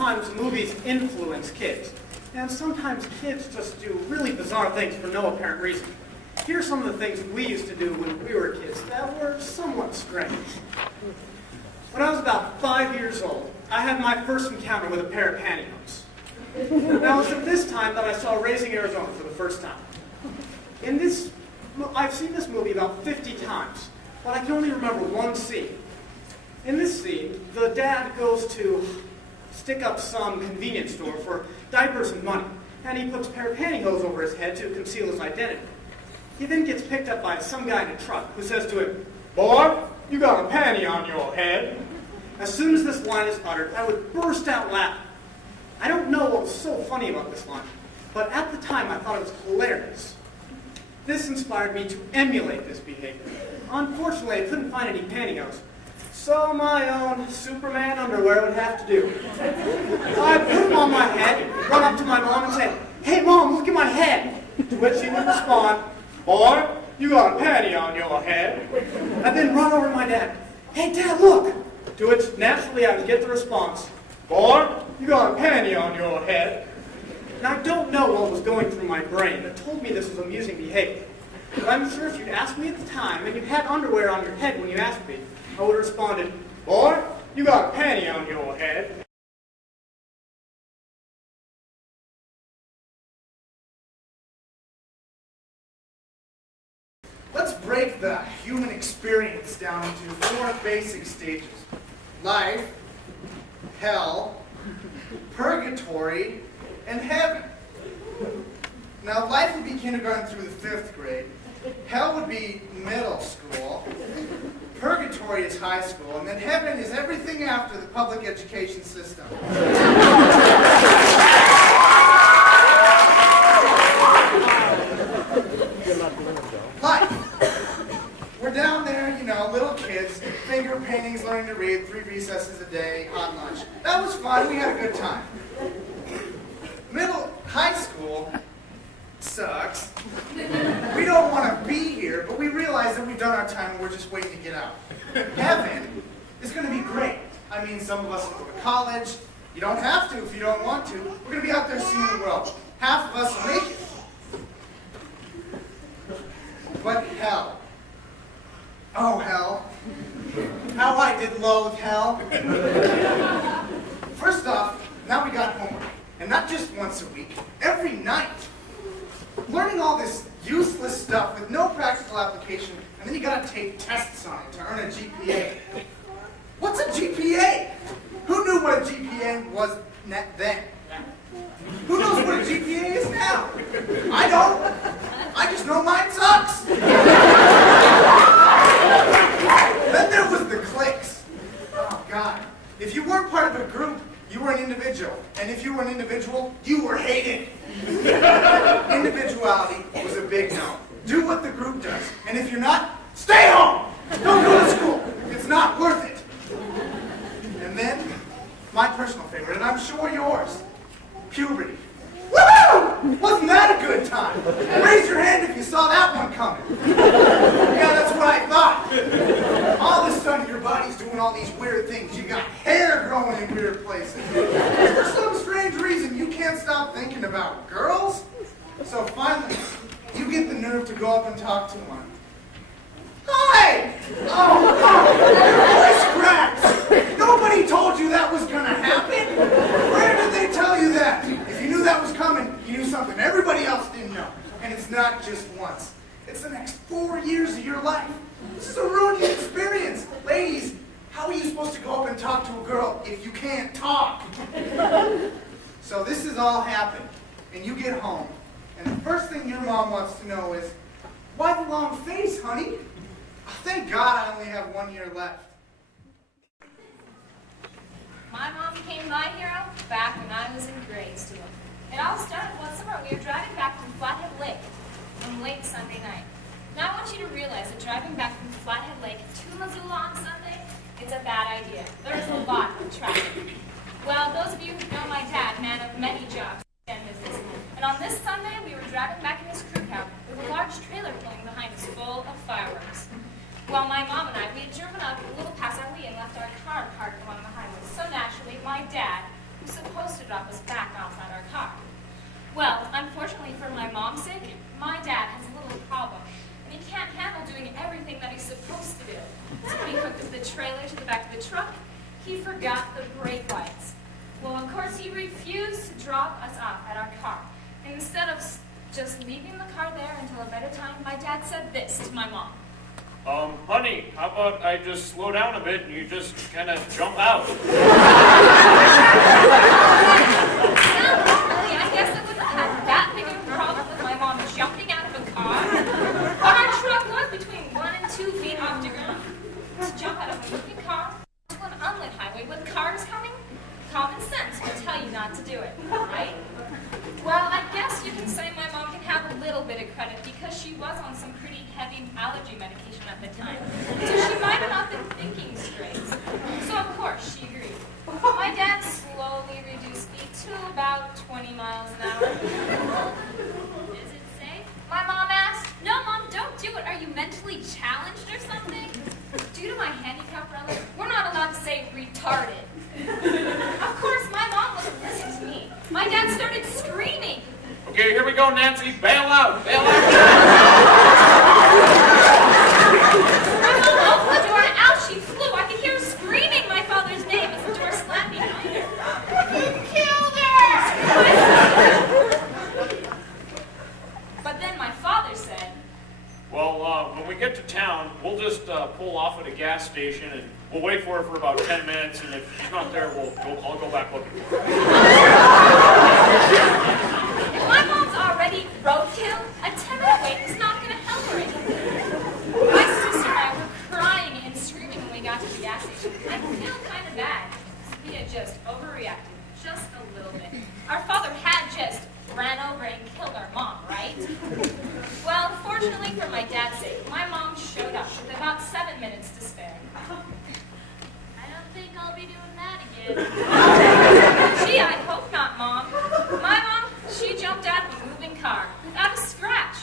sometimes movies influence kids, and sometimes kids just do really bizarre things for no apparent reason. Here's some of the things we used to do when we were kids that were somewhat strange. When I was about 5 years old, I had my first encounter with a pair of pantyhose. Now, it was at this time that I saw Raising Arizona for the first time. I've seen this movie about 50 times, but I can only remember one scene. In this scene, the dad goes to stick up some convenience store for diapers and money, and he puts a pair of pantyhose over his head to conceal his identity. He then gets picked up by some guy in a truck who says to him, "Boy, you got a panty on your head." As soon as this line is uttered, I would burst out laughing. I don't know what was so funny about this line, but at the time I thought it was hilarious. This inspired me to emulate this behavior. Unfortunately, I couldn't find any pantyhose, so my own Superman underwear would have to do. I put them on my head, run up to my mom and say, "Hey Mom, look at my head." To which she would respond, "Boy, you got a panty on your head." I'd then run over to my dad, "Hey Dad, look." To which naturally I would get the response, "Boy, you got a panty on your head." Now I don't know what was going through my brain that told me this was amusing behavior. But I'm sure if you'd asked me at the time and you had underwear on your head when you asked me, I would have responded, "Boy, you got a panty on your head." Let's break the human experience down into 4 basic stages. Life, hell, purgatory, and heaven. Now, life would be kindergarten through the 5th grade. Hell would be middle school. Purgatory is high school. And then heaven is everything after the public education system. Life. We're down there, little kids, finger paintings, learning to read, 3 recesses a day, hot lunch. That was fun. We had a good time. High school sucks. We don't want to be here, but we realize that we've done our time and we're just waiting to get out. Heaven is going to be great. I mean, some of us will go to college. You don't have to if you don't want to. We're going to be out there seeing the world. Half of us will make it. But hell. Oh, hell. How I did loathe hell. First off, now we got homework. And not just once a week, every night. Learning all this useless stuff with no practical application, and then you gotta take tests on it to earn a GPA. What's a GPA? Who knew what a GPA was then? Who knows what a GPA is now? I don't. I just know mine sucks. Then there was the cliques. Oh, God. If you weren't part of a group, you were an individual. And if you were an individual, you were hated. Individuality was a big no. Do what the group does. And if you're not, stay home! Don't go to school. It's not worth it. And then, my personal favorite, and I'm sure yours, puberty. Woohoo! Wasn't that a good time? Raise your hand if you saw that one coming. Yeah, that's what I thought. All of a sudden, your body's doing all these weird things. You got hair growing in weird places. For some strange reason, you can't stop thinking about girls. So finally, you get the nerve to go up and talk to one. Hi! Oh, your voice cracks! Nobody told you that was going to happen? Where did they tell you that? If you knew that was coming, you knew something everybody else didn't know. And it's not just once. It's the next 4 years of your life. This is a ruining experience. Ladies, how are you supposed to go up and talk to a girl if you can't talk? So this has all happened, and you get home, and the first thing your mom wants to know is, "Why the long face, honey?" Thank God I only have 1 year left. My mom became my hero back when I was in grade school. It all started one summer. We were driving back from Flathead Lake on late Sunday night. Now I want you to realize that driving back from Flathead Lake to Missoula on Sunday, it's a bad idea. There is a lot of traffic. Well, those of you who know my dad, man of many jobs and business, and on this Sunday we were driving back in his crew cab with a large trailer pulling behind us full of fireworks. Well, my mom and I, we had driven up a little past our and left our car parked along the highway. So naturally, my dad, who's supposed to drop us back off at our car. Well, unfortunately for my mom's sake, my dad has a little problem, and he can't handle doing everything that he's supposed to do. So when he hooked up the trailer to the back of the truck, he forgot the brake lights. Well, of course, he refused to drop us off at our car. And instead of just leaving the car there until a better time, my dad said this to my mom. Honey, how about I just slow down a bit and you just kind of jump out? Well, normally, I guess I wouldn't have had that big of a problem with my mom jumping out of a car. But our truck was between 1 and 2 feet off the ground. To jump out of a moving car to an unlit highway with cars coming, common sense would tell you not to do it, right? Well, I guess you can say my mom can have a little bit of credit because she was on some pretty heavy allergy medication at the time. So she might have not been thinking straight. So of course she agreed. My dad slowly reduced speed to about 20 miles an hour. Is it safe? My mom asked. No, Mom, don't do it. Are you mentally challenged or something? Due to my handicap, brother, we're not allowed to say retarded. Of course, my mom wasn't listening to me. My dad started screaming. Okay, here we go, Nancy. Bail out. Bail out. My mom opened the door and out she flew. I could hear her screaming my father's name as the door slammed behind her. You killed her! But then my father said, Well, when we get to town, we'll just pull off at a gas station and we'll wait for her for about 10 minutes, and if she's not there, I'll go back looking for her. if my mom's already roadkill, a 10-minute wait is not going to help her anything. My sister and I were crying and screaming when we got to the gas station. I feel kind of bad. He had just overreacted just a little bit. Our father had just ran over and killed our mom, right? Well, fortunately for my dad's sake, my mom showed up with about 7 minutes to spare. I don't think I'll be doing that again. Gee, I hope not, Mom. My mom, she jumped out of a moving car without a scratch.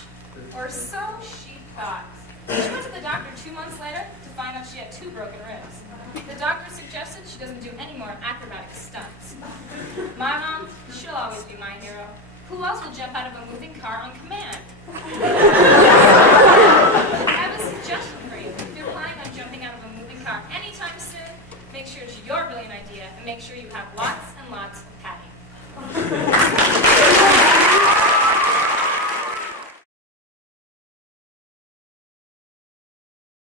Or so she thought. She went to the doctor 2 months later to find out she had 2 broken ribs. The doctor suggested she doesn't do any more acrobatic stunts. My mom, she'll always be my hero. Who else will jump out of a moving car on command? I have a suggestion for you. If you're planning on jumping out of a moving car anytime soon, make sure it's your brilliant idea and make sure you have lots and lots of padding.